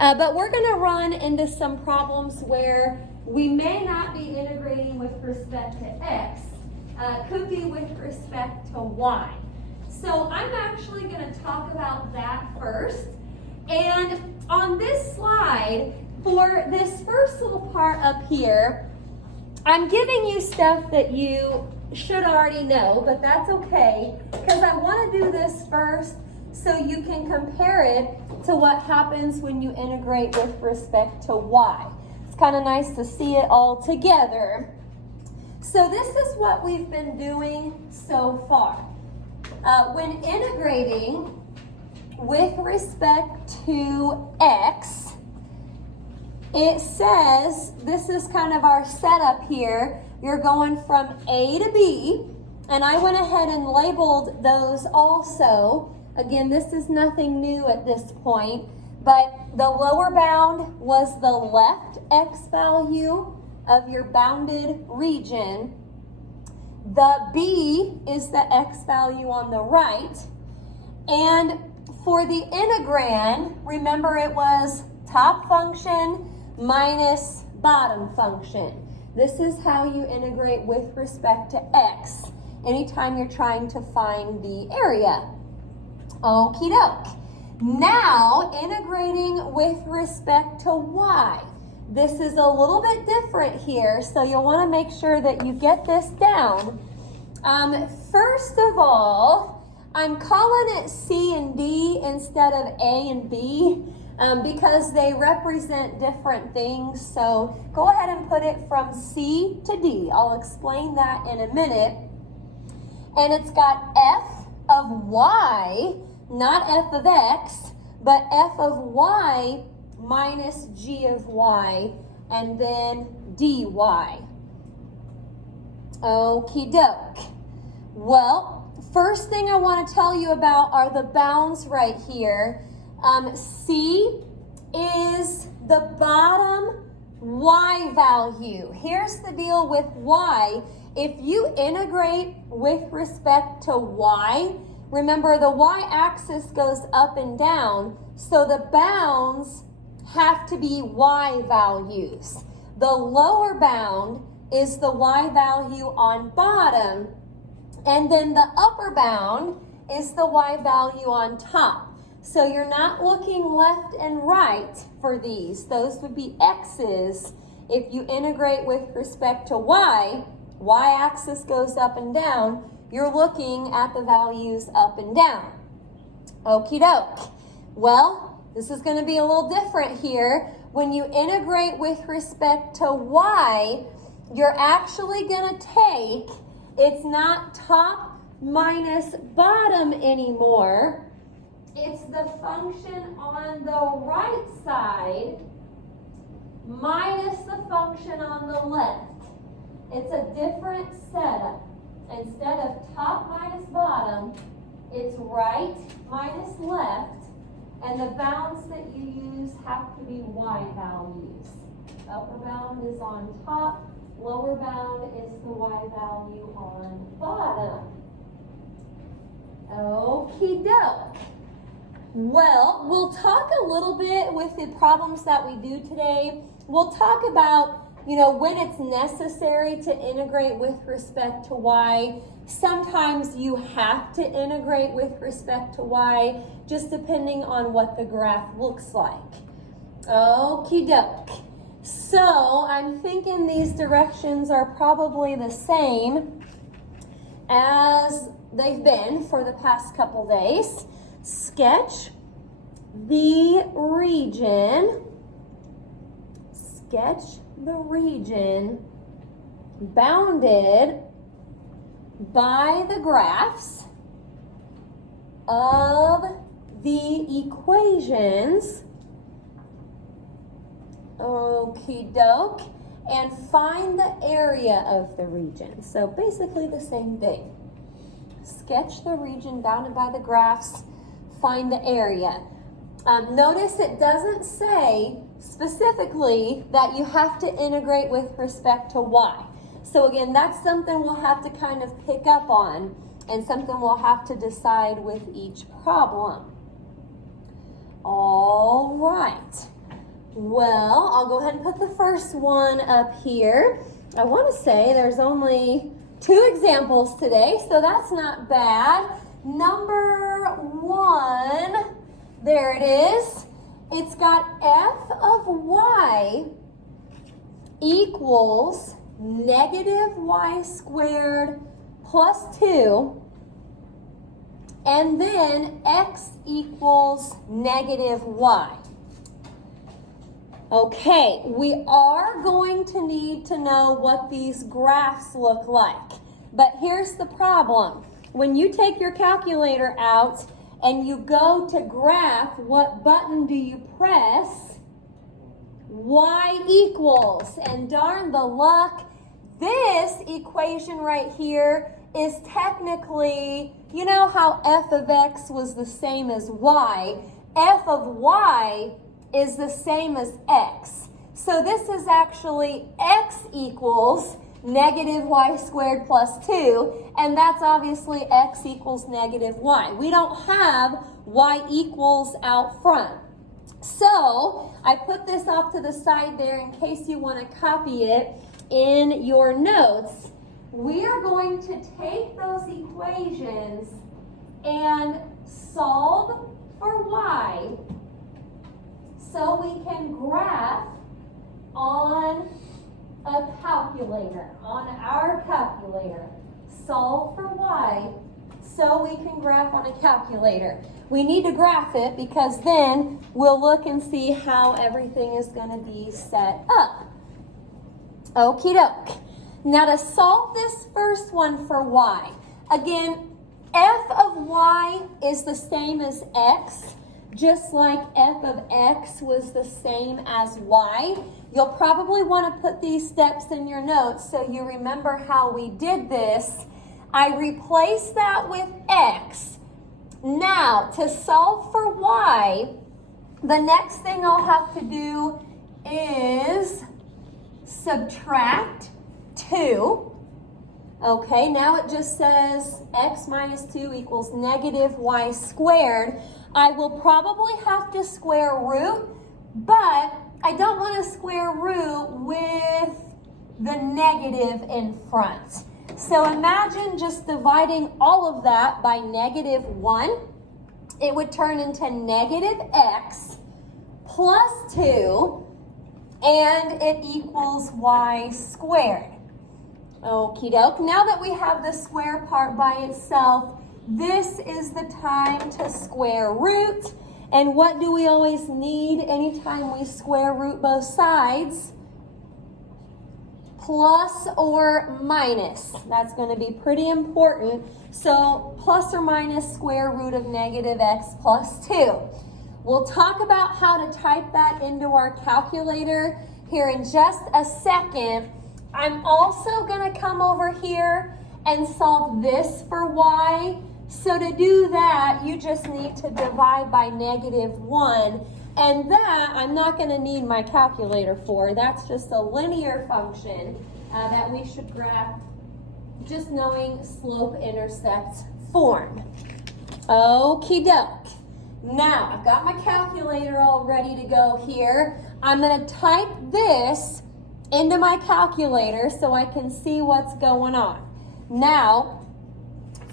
But we're going to run into some problems where we may not be integrating with respect to x, could be with respect to y. So I'm actually going to talk about that first. And on this slide, for this first little part up here, I'm giving you stuff that you should already know, but that's okay, because I want to do this first so you can compare it to what happens when you integrate with respect to y. It's kind of nice to see it all together. So this is what we've been doing so far. When integrating with respect to x, it says, this is kind of our setup here, you're going from A to B, and I went ahead and labeled those also. Again, this is nothing new at this point, but the lower bound was the left x value of your bounded region. The B is the x value on the right. And for the integrand, remember it was top function minus bottom function. This is how you integrate with respect to x anytime you're trying to find the area. Okie doke. Now, integrating with respect to y. This is a little bit different here, so you'll want to make sure that you get this down. First of all, I'm calling it C and D instead of A and B because they represent different things. So go ahead and put it from C to D. I'll explain that in a minute. And it's got f of y, not f of x, but f of y minus g of y, and then dy. Okie doke. Well, first thing I want to tell you about are the bounds right here. C is the bottom y value. Here's the deal with y. If you integrate with respect to y, remember the y-axis goes up and down, so the bounds have to be y values. The lower bound is the y value on bottom, and then the upper bound is the y value on top. So you're not looking left and right for these. Those would be x's. If you integrate with respect to y, y-axis goes up and down, you're looking at the values up and down. Okie doke. Well, this is going to be a little different here. When you integrate with respect to y, you're actually going to take, it's not top minus bottom anymore. It's the function on the right side minus the function on the left. It's a different setup. Instead of top minus bottom, it's right minus left, and the bounds that you use have to be y values. Upper bound is on top, lower bound is the y value on bottom. Okie doke. Well, we'll talk a little bit with the problems that we do today. We'll talk about, when it's necessary to integrate with respect to y. Sometimes you have to integrate with respect to y, just depending on what the graph looks like. Okie doke. So I'm thinking these directions are probably the same as they've been for the past couple days. Sketch the region. Sketch the region bounded by the graphs of the equations. Okie doke. And find the area of the region. So basically the same thing. Sketch the region bounded by the graphs. Find the area. Notice it doesn't say specifically that you have to integrate with respect to y. So again, that's something we'll have to kind of pick up on and something we'll have to decide with each problem. All right. Well, I'll go ahead and put the first one up here. I want to say there's only 2 examples today, so that's not bad. Number 1, there it is. It's got f of y equals negative y squared plus 2, and then x equals negative y. Okay, we are going to need to know what these graphs look like. But here's the problem. When you take your calculator out and you go to graph, what button do you press? Y equals. And darn the luck, this equation right here is technically, you know how f of x was the same as y? F of y is the same as x. So this is actually x equals negative y squared plus 2, and that's obviously x equals negative y. We don't have y equals out front. So I put this off to the side there in case you want to copy it in your notes. We are going to take those equations and solve for y so we can graph on a calculator, on our calculator. Solve for y so we can graph on a calculator. We need to graph it because then we'll look and see how everything is going to be set up. Okie doke. Now to solve this first one for y, again, f of y is the same as x, just like f of x was the same as y. You'll probably want to put these steps in your notes so you remember how we did this. I replaced that with x. Now, to solve for y, the next thing I'll have to do is subtract 2. Okay, now it just says x minus 2 equals negative y squared. I will probably have to square root, but I don't want to square root with the negative in front. So imagine just dividing all of that by negative 1. It would turn into negative x plus 2, and it equals y squared. Okie doke. Now that we have the square part by itself, this is the time to square root. And what do we always need anytime we square root both sides? Plus or minus. That's going to be pretty important. So plus or minus square root of negative x plus 2. We'll talk about how to type that into our calculator here in just a second. I'm also going to come over here and solve this for y. So to do that, you just need to divide by negative 1. And that I'm not going to need my calculator for. That's just a linear function that we should graph just knowing slope-intercept form. Okie doke. Now, I've got my calculator all ready to go here. I'm going to type this into my calculator so I can see what's going on. Now,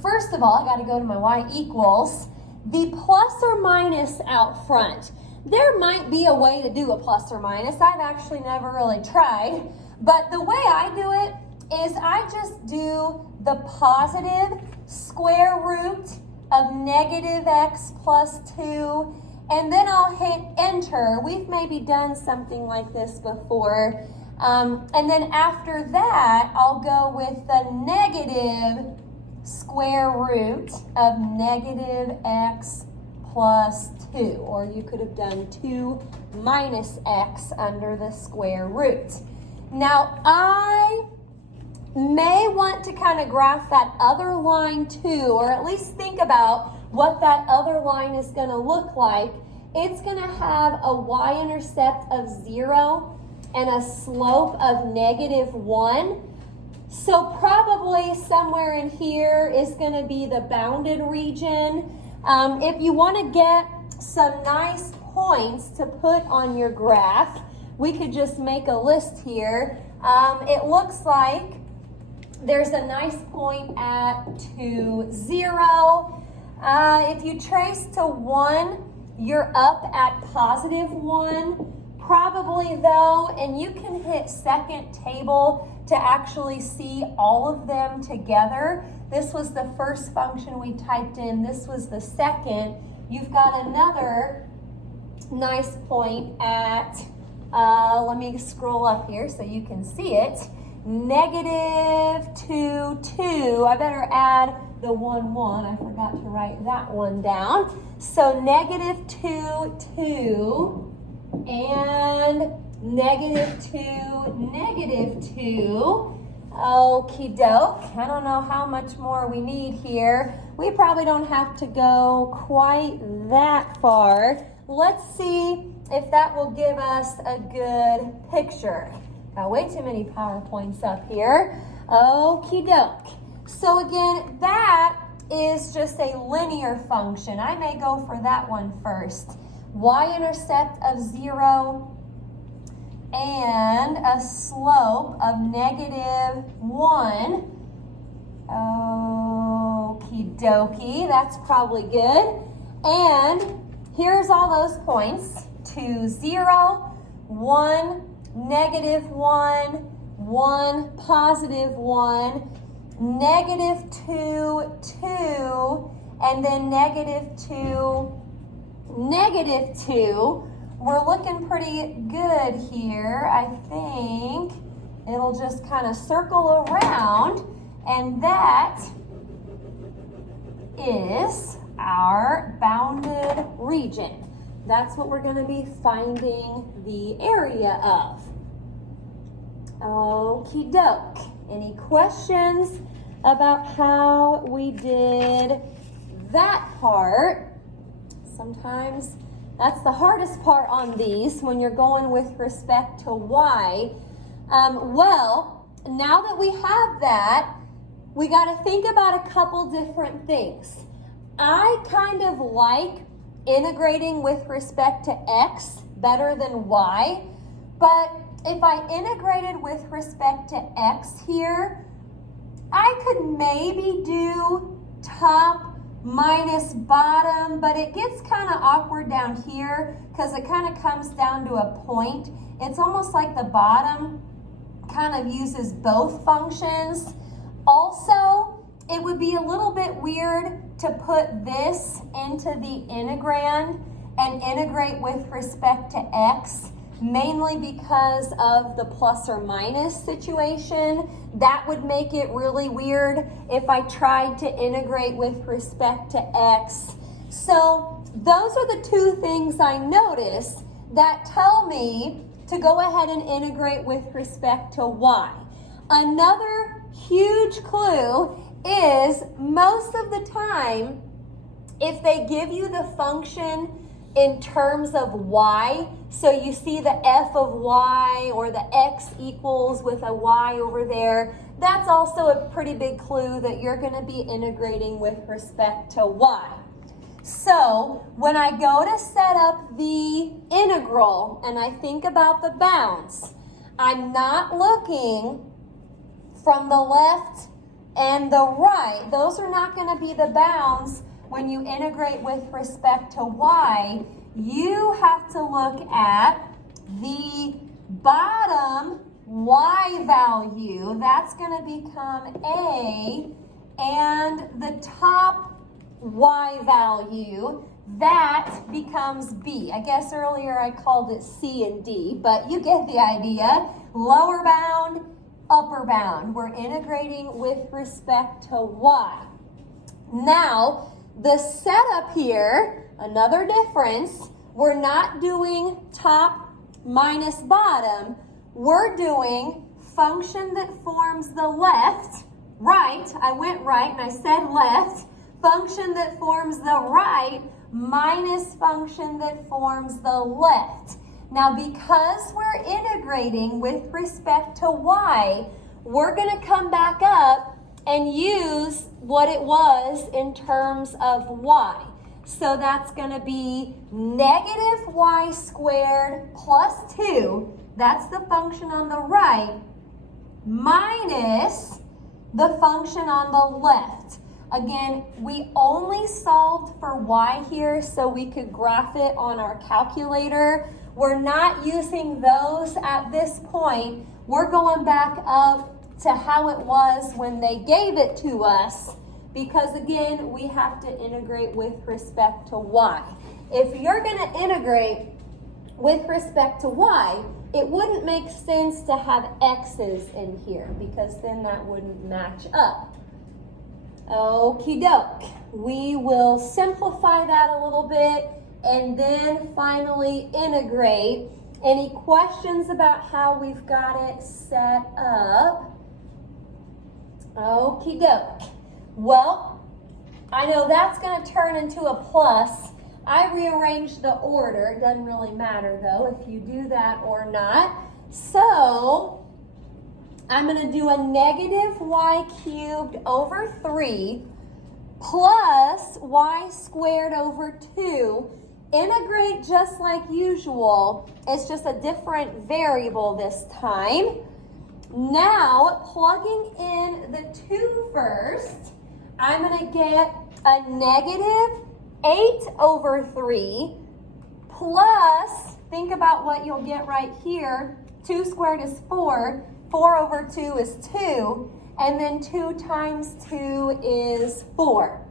first of all, I got to go to my y equals. The plus or minus out front. There might be a way to do a plus or minus. I've actually never really tried. But the way I do it is I just do the positive square root of negative x plus 2, and then I'll hit enter. We've maybe done something like this before. And then after that, I'll go with the negative square root of negative x plus 2. Or you could have done 2 minus x under the square root. Now, I may want to kind of graph that other line too, or at least think about what that other line is going to look like. It's going to have a y-intercept of 0 and a slope of negative 1. So probably somewhere in here is going to be the bounded region. If you want to get some nice points to put on your graph. We could just make a list here. It looks like there's a nice point at 2, 0. If you trace to 1, you're up at positive 1. Probably though, and you can hit second table to actually see all of them together. This was the first function we typed in. This was the second. You've got another nice point at, let me scroll up here so you can see it. Negative 2, 2. I better add the 1, 1. I forgot to write that one down. So negative 2, 2. And negative 2, negative 2. Okie doke. I don't know how much more we need here. We probably don't have to go quite that far. Let's see if that will give us a good picture. Got way too many PowerPoints up here. Okie doke. So again, that is just a linear function. I may go for that one first. Y-intercept of 0 and a slope of negative 1. Okie dokie, that's probably good. And here's all those points. 2, 0, 1, negative 1, 1, positive 1, negative 2, 2, and then negative 2, negative 2. We're looking pretty good here. I think it'll just kind of circle around, and that is our bounded region. That's what we're going to be finding the area of. Okie doke. Any questions about how we did that part? Sometimes that's the hardest part on these when you're going with respect to y. Well, now that we have that, we got to think about a couple different things. I kind of like integrating with respect to x better than y, but if I integrated with respect to x here, I could maybe do top minus bottom, but it gets kind of awkward down here because it kind of comes down to a point. It's almost like the bottom kind of uses both functions. Also, it would be a little bit weird to put this into the integrand and integrate with respect to x, mainly because of the plus or minus situation. That would make it really weird if I tried to integrate with respect to x. So those are the two things I noticed that tell me to go ahead and integrate with respect to y. Another huge clue is most of the time, if they give you the function in terms of y, so you see the f of y or the x equals with a y over there, that's also a pretty big clue that you're going to be integrating with respect to y. So when I go to set up the integral and I think about the bounds, I'm not looking from the left and the right. Those are not going to be the bounds when you integrate with respect to y. You have to look at the bottom y value. That's going to become a, and the top y value, that becomes b. I guess earlier I called it c and d, but you get the idea. Lower bound, upper bound. We're integrating with respect to y. Now, the setup here, another difference, we're not doing top minus bottom. We're doing function that forms the left, right, I went right and I said left, function that forms the right minus function that forms the left. Now, because we're integrating with respect to y, we're going to come back up and use what it was in terms of y. So that's going to be negative y squared plus 2. That's the function on the right, minus the function on the left. Again, we only solved for y here so we could graph it on our calculator. We're not using those at this point. We're going back up to how it was when they gave it to us, because again, we have to integrate with respect to y. If you're going to integrate with respect to y, it wouldn't make sense to have x's in here, because then that wouldn't match up. Okie doke. We will simplify that a little bit and then finally integrate. Any questions about how we've got it set up? Okie doke. Well, I know that's going to turn into a plus. I rearranged the order. It doesn't really matter though if you do that or not. So I'm going to do a negative y cubed over 3 plus y squared over 2. Integrate just like usual. It's just a different variable this time. Now, plugging in the 2 first, I'm going to get a negative 8 over 3 plus, think about what you'll get right here. 2 squared is 4. 4 over 2 is 2. And then 2 times 2 is 4.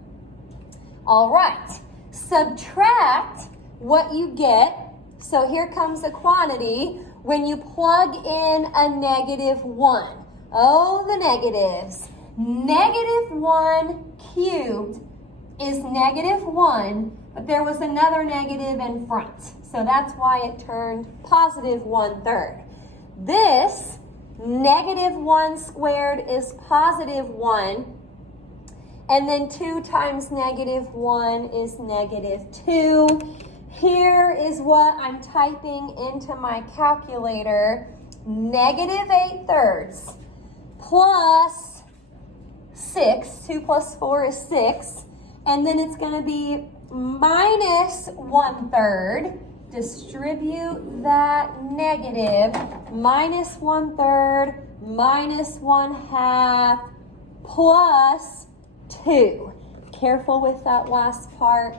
All right. Subtract what you get. So here comes the quantity when you plug in a negative 1. Oh, the negatives. Negative 1 cubed is negative 1, but there was another negative in front. So that's why it turned positive 1/3. This negative 1 squared is positive 1. And then 2 times negative 1 is negative 2. Here is what I'm typing into my calculator. Negative 8/3 plus 6. 2 plus 4 is 6. And then it's going to be minus 1/3. Distribute that negative. Minus 1/3 minus 1/2 plus 2. Careful with that last part.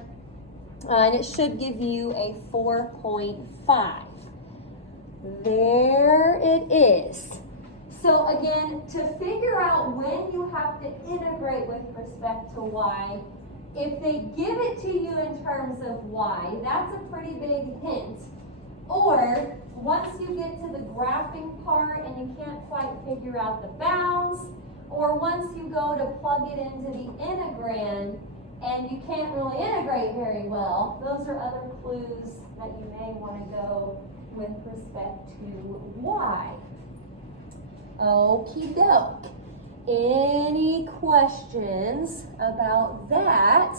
And it should give you a 4.5. There it is. So again, to figure out when you have to integrate with respect to y, if they give it to you in terms of y, that's a pretty big hint. Or once you get to the graphing part and you can't quite figure out the bounds, or once you go to plug it into the integrand and you can't really integrate very well, those are other clues that you may want to go with respect to y. Okie doke. Any questions about that?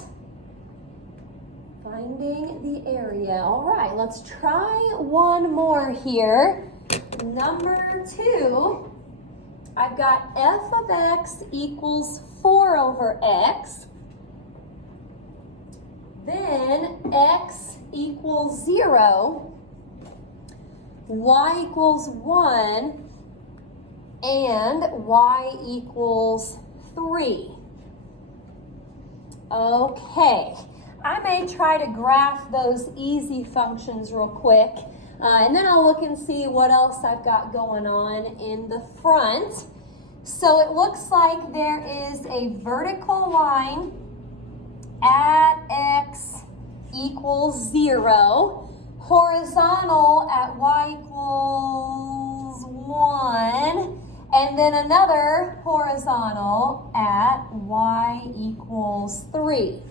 Finding the area. All right, let's try one more here. Number 2. I've got f of x equals 4 over x. Then x equals 0. Y equals 1. And y equals 3. Okay, I may try to graph those easy functions real quick, and then I'll look and see what else I've got going on in the front. So it looks like there is a vertical line at x equals 0, horizontal at y equals 1, and then another horizontal at y equals 3.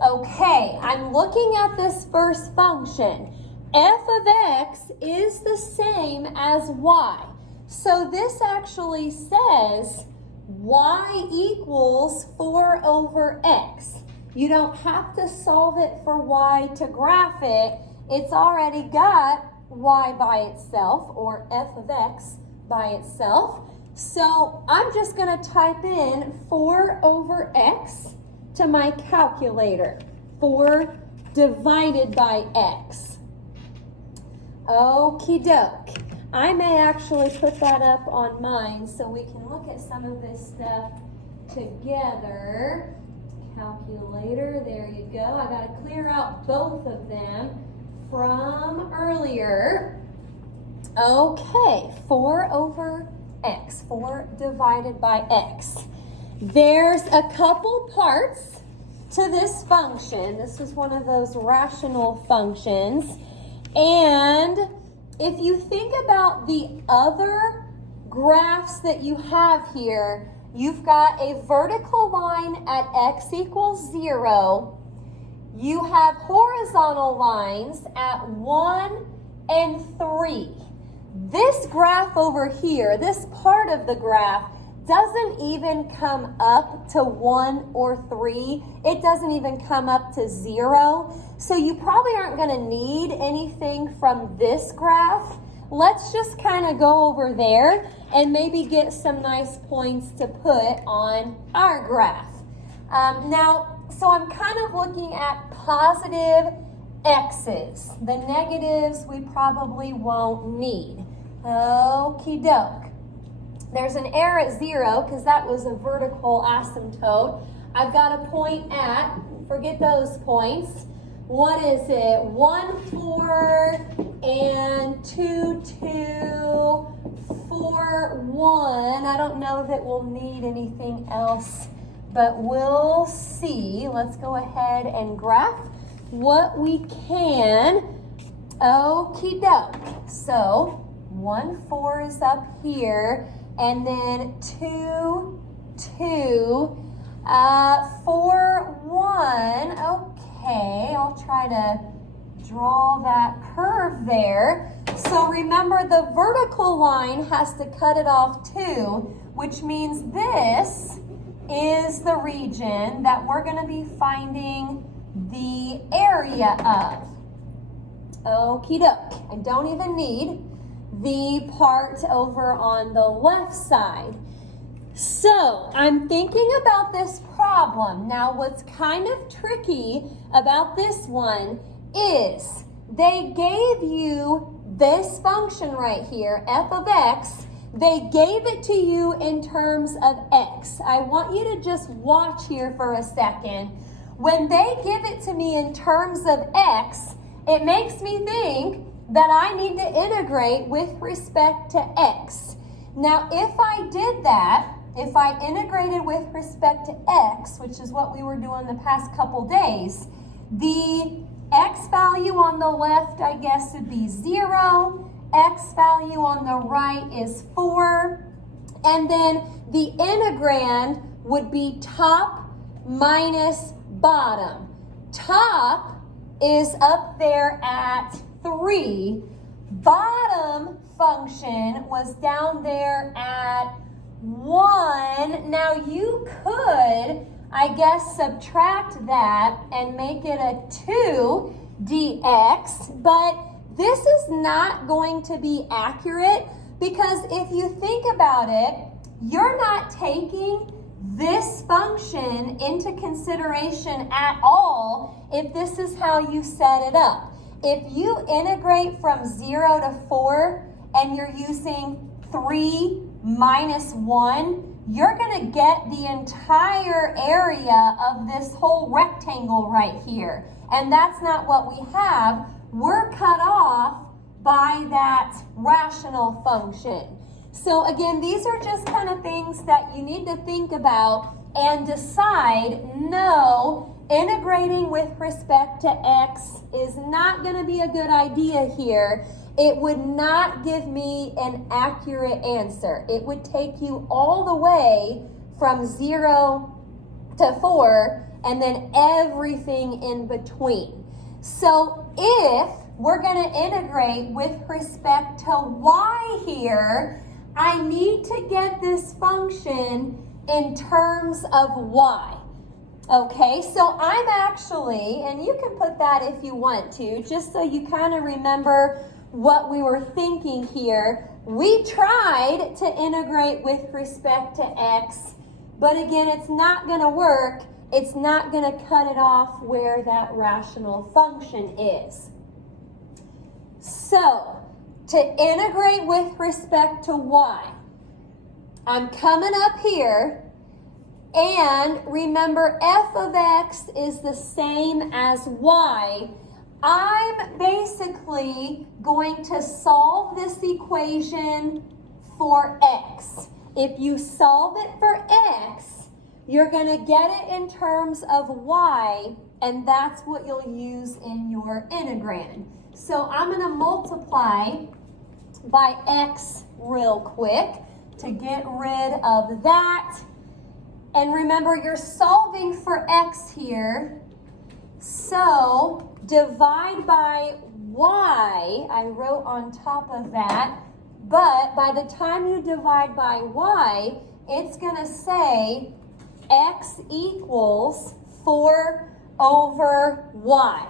Okay, I'm looking at this first function. F of x is the same as y. So this actually says y equals 4 over x. You don't have to solve it for y to graph it. It's already got y by itself, or f of x by itself. So I'm just going to type in 4 over x to my calculator. 4 divided by x. Okie doke. I may actually put that up on mine so we can look at some of this stuff together. Calculator, there you go. I got to clear out both of them from earlier. Okay, 4 over x, 4 divided by x. There's a couple parts to this function. This is one of those rational functions. And if you think about the other graphs that you have here, you've got a vertical line at x equals 0. You have horizontal lines at 1 and 3. This graph over here, this part of the graph, doesn't even come up to 1 or 3. It doesn't even come up to 0. So you probably aren't going to need anything from this graph. Let's just kind of go over there and maybe get some nice points to put on our graph. So I'm kind of looking at positive x's. The negatives we probably won't need. Okie doke. There's an error at 0 because that was a vertical asymptote. I've got a point at, forget those points. What is it? 1, 4, and 2, 2, 4, 1. I don't know that we'll need anything else, but we'll see. Let's go ahead and graph what we can. Okie doke. So 1, 4 is up here, and then 2, 2, 4, 1. Okay, I'll try to draw that curve there. So remember, the vertical line has to cut it off too, which means this is the region that we're going to be finding the area of. Okie doke. I don't even need the part over on the left side. So I'm thinking about this problem. Now what's kind of tricky about this one is they gave you this function right here, f of x. They gave it to you in terms of x. I want you to just watch here for a second. When they give it to me in terms of x, it makes me think that I need to integrate with respect to x. Now, if I did that, if I integrated with respect to x, which is what we were doing the past couple days, the x value on the left, I guess, would be 0. X value on the right is 4. And then the integrand would be top minus bottom. Top is up there at 3. Bottom function was down there at 1. Now you could, I guess, subtract that and make it a 2 dx, but this is not going to be accurate because if you think about it, you're not taking this function into consideration at all if this is how you set it up. If you integrate from 0 to 4 and you're using 3 minus 1, you're going to get the entire area of this whole rectangle right here. And that's not what we have. We're cut off by that rational function. So again, these are just kind of things that you need to think about and decide, no, integrating with respect to x is not going to be a good idea here. It would not give me an accurate answer. It would take you all the way from 0 to 4 and then everything in between. So if we're going to integrate with respect to y here, I need to get this function in terms of y. Okay, so I'm actually, and you can put that if you want to, just so you kind of remember what we were thinking here. We tried to integrate with respect to x, but again, it's not going to work it's not going to cut it off where that rational function is. So, to integrate with respect to y, I'm coming up here, and remember f of x is the same as y. I'm basically going to solve this equation for x. If you solve it for x, you're going to get it in terms of y, and that's what you'll use in your integrand. So I'm going to multiply by x real quick to get rid of that. And remember, you're solving for x here. So divide by y, I wrote on top of that. But by the time you divide by y, it's going to say x equals 4 over y.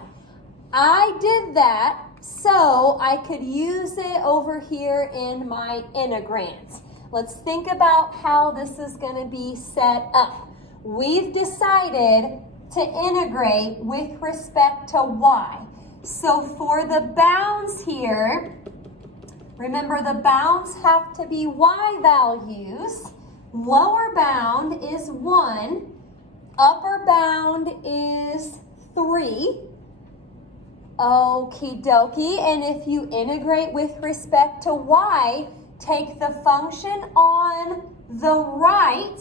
I did that so I could use it over here in my integrands. Let's think about how this is going to be set up. We've decided to integrate with respect to y. So for the bounds here, remember the bounds have to be y values. Lower bound is 1. Upper bound is 3. Okie dokie. And if you integrate with respect to y, take the function on the right,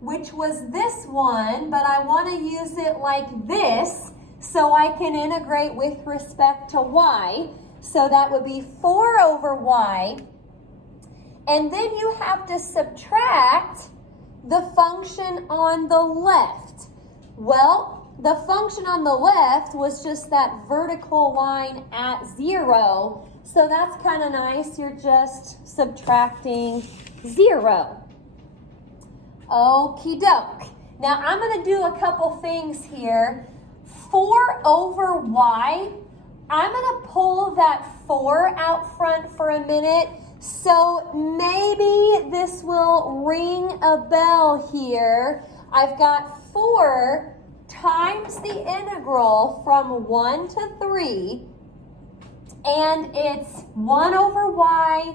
which was this one, but I want to use it like this so I can integrate with respect to y. So that would be 4 over y. And then you have to subtract the function on the left. Well, the function on the left was just that vertical line at 0. So that's kind of nice. You're just subtracting 0. Okie doke. Now I'm going to do a couple things here. 4 over y, I'm going to pull that 4 out front for a minute. So maybe this will ring a bell here. I've got 4 times the integral from 1 to 3. And it's 1 over y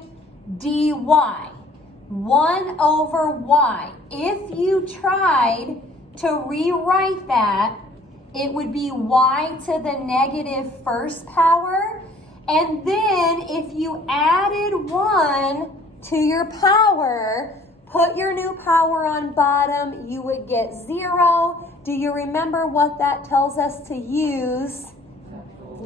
dy. 1 over y. If you tried to rewrite that, it would be y to the negative first power. And then if you added 1 to your power, put your new power on bottom, you would get 0. Do you remember what that tells us to use?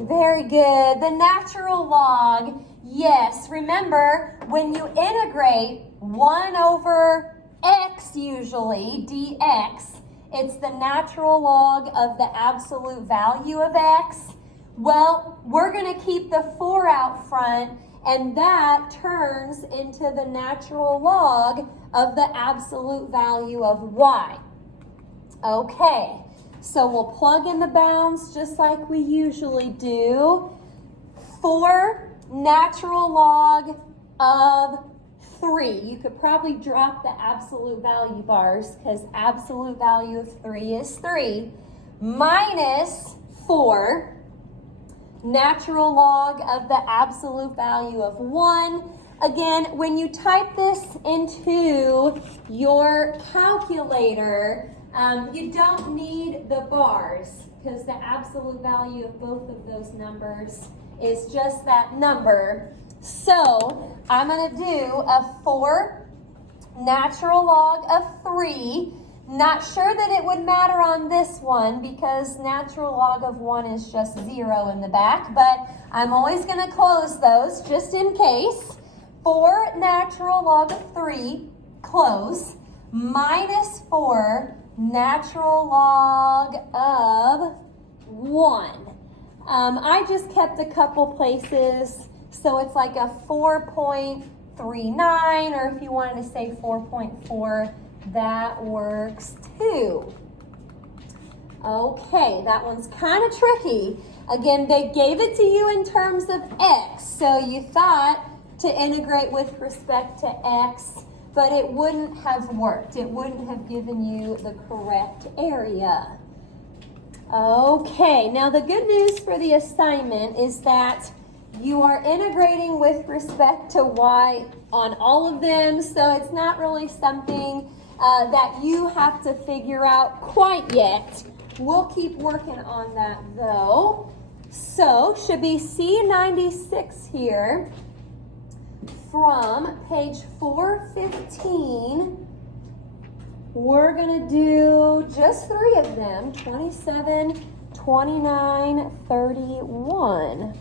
Very good. The natural log. Yes, remember when you integrate 1 over x usually, dx, it's the natural log of the absolute value of x. Well, we're going to keep the 4 out front, and that turns into the natural log of the absolute value of y. Okay, so we'll plug in the bounds just like we usually do. 4 natural log of 3. You could probably drop the absolute value bars because absolute value of 3 is 3. Minus 4 natural log of the absolute value of 1. Again, when you type this into your calculator, you don't need the bars because the absolute value of both of those numbers is just that number. So I'm going to do a 4 natural log of 3. Not sure that it would matter on this one because natural log of 1 is just 0 in the back, but I'm always going to close those just in case. 4 natural log of 3, close, minus 4 natural log of 1. I just kept a couple places, so it's like a 4.39, or if you wanted to say 4.4, that works too. Okay, that one's kind of tricky. Again, they gave it to you in terms of x, so you thought to integrate with respect to x, but it wouldn't have worked. It wouldn't have given you the correct area. Okay, now the good news for the assignment is that you are integrating with respect to y on all of them, so it's not really something that you have to figure out quite yet. We'll keep working on that though. So, should be C96 here from page 415. We're going to do just 3 of them, 27, 29, 31.